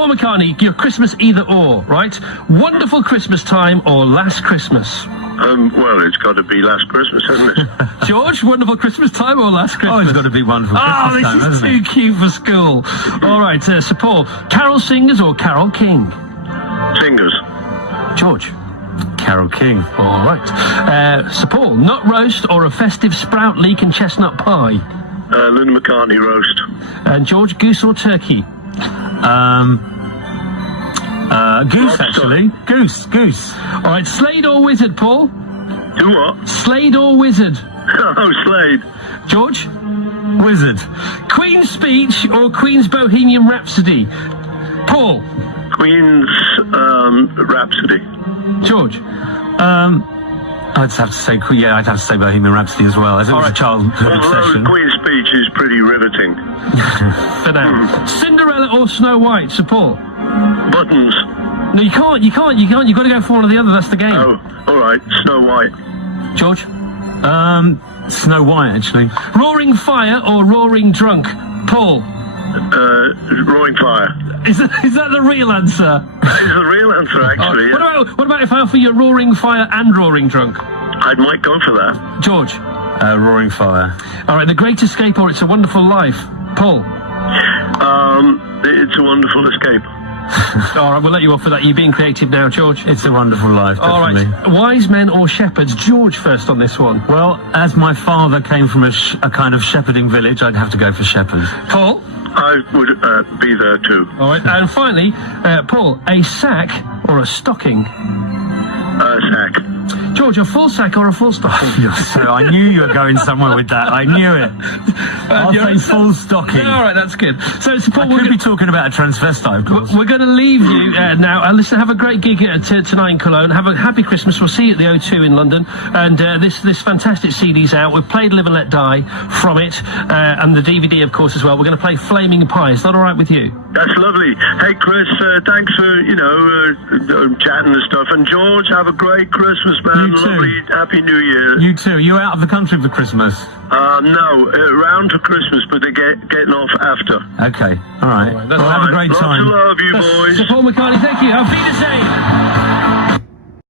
Paul McCartney, your Christmas either or, right? Wonderful Christmas Time or Last Christmas? Well, it's got to be Last Christmas, hasn't it? George, Wonderful Christmas Time or Last Christmas? Oh, it's got to be Wonderful Christmas Time, this is too cute for school. All right, Sir Paul, carol singers or Carol King? Singers. George? Carol King. All right. Sir Paul, nut roast or a festive sprout, leek and chestnut pie? Linda McCartney roast. And George, goose or turkey? Goose, actually. Goose. All right, Slade or Wizard, Paul? Do what? Slade or Wizard? Oh, Slade. George? Wizard. Queen's Speech or Queen's Bohemian Rhapsody? Paul? Queen's Rhapsody. George? I'd have to say Bohemian Rhapsody as well, as it was a childhood obsession. Although Queen's Speech is pretty riveting. For now. Cinderella or Snow White, Sir Paul? Buttons. No, you can't. You've got to go for one or the other. That's the game. Oh, all right. Snow White. George? Snow White, actually. Roaring Fire or Roaring Drunk? Paul? Roaring Fire. Is that the real answer? That is the real answer, actually. Yeah. What about if I offer you Roaring Fire and Roaring Drunk? I might go for that. George? Roaring Fire. All right, The Great Escape or It's a Wonderful Life? Paul? It's a Wonderful Escape. All right, we'll let you off for that. You're being creative now, George. It's a Wonderful Life, definitely. All right, Wise Men or Shepherds? George first on this one. Well, as my father came from a kind of shepherding village, I'd have to go for shepherds. Paul? I would be there too. All right, and finally, Paul, a sack or a stocking? Sack. George, a full sack or a full stocking? So I knew you were going somewhere with that. I knew it. I'll say full stocking. All right, that's good. So, Paul, we're going to be talking about a transvestite, of course. We're going to leave you now. Listen, have a great gig tonight in Cologne. Have a happy Christmas. We'll see you at the O2 in London. And this fantastic CD's out. We've played Live and Let Die from it, and the DVD, of course, as well. We're going to play Flaming Pie. Is that all right with you? That's lovely. Hey, Chris, thanks for, chatting and stuff. And George, have a great Christmas, man. You too. Lovely, Happy New Year. You too. You're out of the country for Christmas? No, around for Christmas, but they're getting off after. Okay, all right. Well, have a great time. Lots of love, you boys. Sir Paul McCartney, thank you. Auf Wiedersehen.